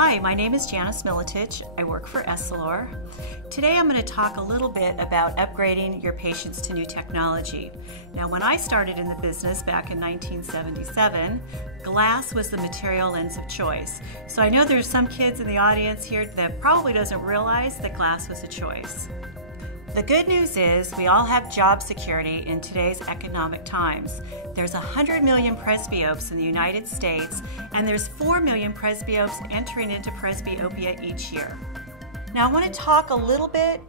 Hi, my name is Janice Militich. I work for Essilor. Today I'm going to talk a little bit about upgrading your patients to new technology. Now, when I started in the business back in 1977, glass was the material lens of choice. So I know there's some kids in the audience here that probably doesn't realize that glass was a choice. The good news is we all have job security in today's economic times. There's 100 million presbyopes in the United States, and there's 4 million presbyopes entering into presbyopia each year. Now I want to talk a little bit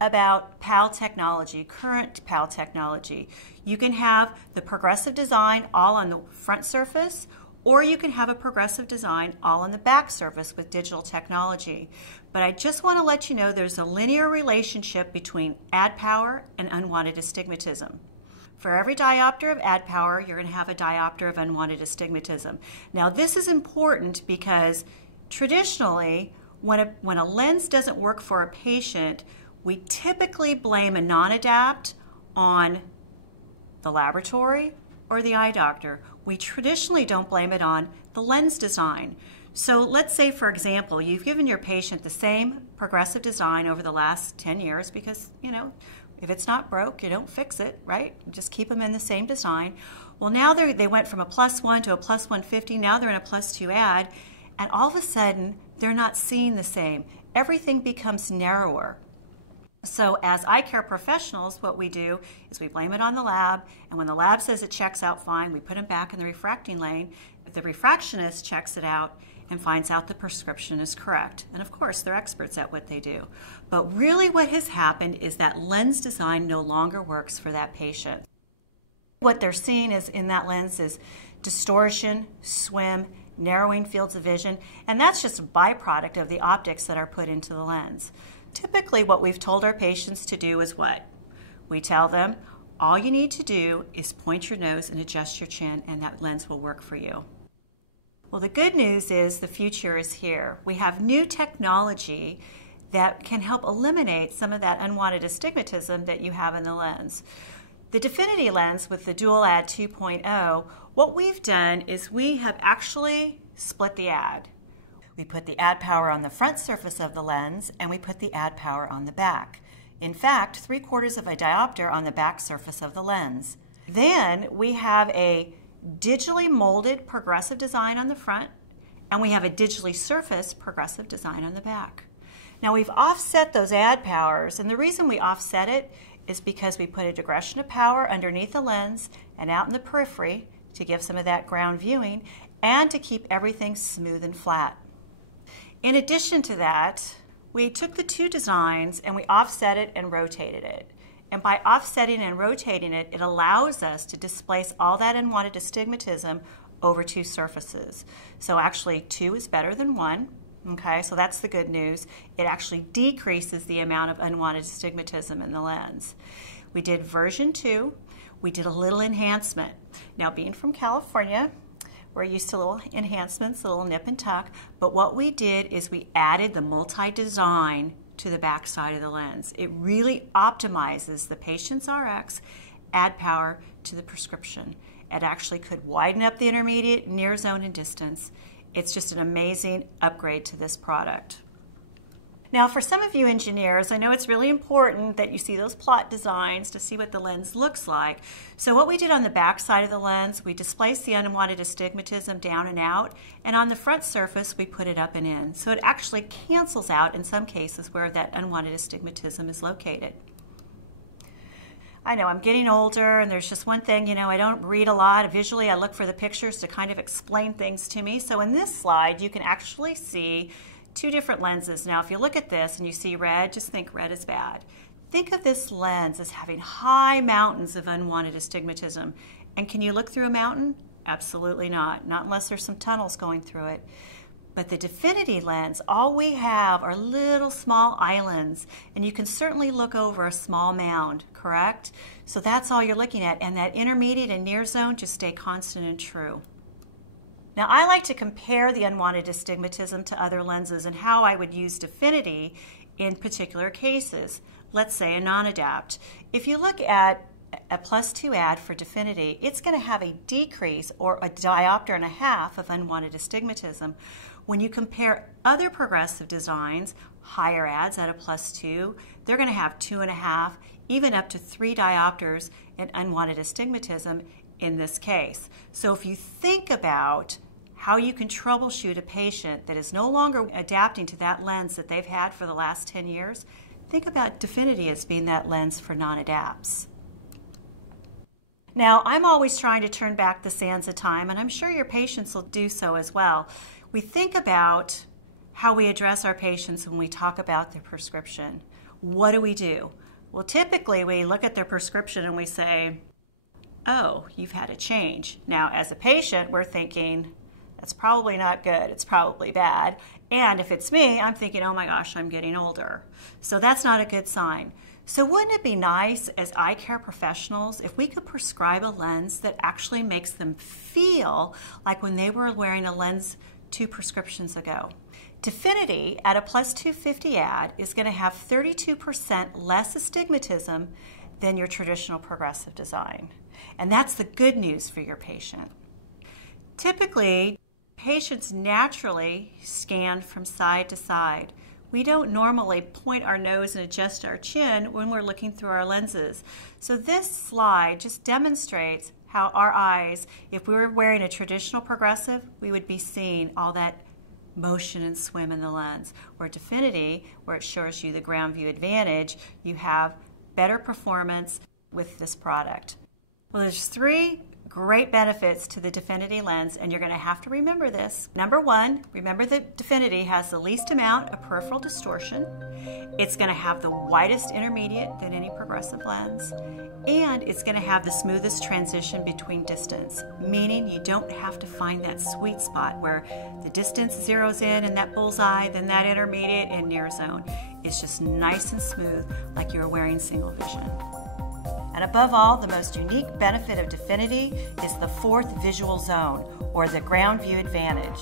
about PAL technology, current PAL technology. You can have the progressive design all on the front surface, or you can have a progressive design all on the back surface with digital technology. But I just want to let you know there's a linear relationship between ad power and unwanted astigmatism. For every diopter of ad power, you're going to have a diopter of unwanted astigmatism. Now this is important because traditionally, when a lens doesn't work for a patient, we typically blame a non-adapt on the laboratory or the eye doctor. We traditionally don't blame it on the lens design. So let's say, for example, you've given your patient the same progressive design over the last 10 years because, if it's not broke, you don't fix it, right? You just keep them in the same design. Well, now they went from a +1 to a +150. Now they're in a +2 ad, and all of a sudden, they're not seeing the same. Everything becomes narrower. So as eye care professionals, what we do is we blame it on the lab, and when the lab says it checks out fine, we put them back in the refracting lane. If the refractionist checks it out and finds out the prescription is correct, and of course they're experts at what they do. But really what has happened is that lens design no longer works for that patient. What they're seeing is in that lens is distortion, swim, narrowing fields of vision, and that's just a byproduct of the optics that are put into the lens. Typically what we've told our patients to do is what? We tell them, all you need to do is point your nose and adjust your chin and that lens will work for you. Well, the good news is the future is here. We have new technology that can help eliminate some of that unwanted astigmatism that you have in the lens. The Definity lens with the Dual Ad 2.0, what we've done is we have actually split the ad. We put the ad power on the front surface of the lens, and we put the ad power on the back. In fact, 3/4 of a diopter on the back surface of the lens. Then we have a digitally molded progressive design on the front, and we have a digitally surfaced progressive design on the back. Now we've offset those ad powers, and the reason we offset it is because we put a digression of power underneath the lens and out in the periphery to give some of that ground viewing and to keep everything smooth and flat. In addition to that, we took the two designs and we offset it and rotated it. And by offsetting and rotating it, it allows us to displace all that unwanted astigmatism over two surfaces. So actually 2 is better than 1. Okay, so that's the good news. It actually decreases the amount of unwanted astigmatism in the lens. We did version 2. We did a little enhancement. Now, being from California, we're used to little enhancements, a little nip and tuck, but what we did is we added the multi-design to the back side of the lens. It really optimizes the patient's RX ad power to the prescription. It actually could widen up the intermediate, near zone, and distance. It's just an amazing upgrade to this product. Now, for some of you engineers, I know it's really important that you see those plot designs to see what the lens looks like. So what we did on the back side of the lens, we displaced the unwanted astigmatism down and out, and on the front surface, we put it up and in. So it actually cancels out in some cases where that unwanted astigmatism is located. I know I'm getting older, and there's just one thing, I don't read a lot. Visually, I look for the pictures to kind of explain things to me. So in this slide, you can actually see 2 different lenses. Now, if you look at this and you see red, just think red is bad. Think of this lens as having high mountains of unwanted astigmatism. And can you look through a mountain? Absolutely not. Not unless there's some tunnels going through it. But the Definity lens, all we have are little small islands, and you can certainly look over a small mound, correct? So that's all you're looking at, and that intermediate and near zone just stay constant and true. Now, I like to compare the unwanted astigmatism to other lenses and how I would use Definity in particular cases. Let's say a non-adapt. If you look at a +2 ad for Definity, it's going to have a decrease or a diopter and a half of unwanted astigmatism. When you compare other progressive designs, higher ads at a +2, they're going to have 2.5, even up to 3 diopters in unwanted astigmatism in this case. So if you think about how you can troubleshoot a patient that is no longer adapting to that lens that they've had for the last 10 years, think about Definity as being that lens for non-adapts. Now, I'm always trying to turn back the sands of time, and I'm sure your patients will do so as well. We think about how we address our patients when we talk about their prescription. What do? Well, typically we look at their prescription and we say, oh, you've had a change. Now, as a patient, we're thinking, that's probably not good, it's probably bad. And if it's me, I'm thinking, oh my gosh, I'm getting older. So that's not a good sign. So wouldn't it be nice as eye care professionals if we could prescribe a lens that actually makes them feel like when they were wearing a lens 2 prescriptions ago? Definity at a +250 ad is going to have 32% less astigmatism than your traditional progressive design. And that's the good news for your patient. Typically, patients naturally scan from side to side. We don't normally point our nose and adjust our chin when we're looking through our lenses. So this slide just demonstrates how our eyes, if we were wearing a traditional progressive, we would be seeing all that motion and swim in the lens. Where Definity, where it shows you the ground view advantage, you have better performance with this product. Well, there's 3 great benefits to the Definity lens, and you're going to have to remember this. Number 1, remember that Definity has the least amount of peripheral distortion. It's going to have the widest intermediate than any progressive lens, and it's going to have the smoothest transition between distance, meaning you don't have to find that sweet spot where the distance zeroes in and that bullseye, then that intermediate and near zone. It's just nice and smooth like you're wearing single vision. And above all, the most unique benefit of Definity is the 4th visual zone, or the ground view advantage.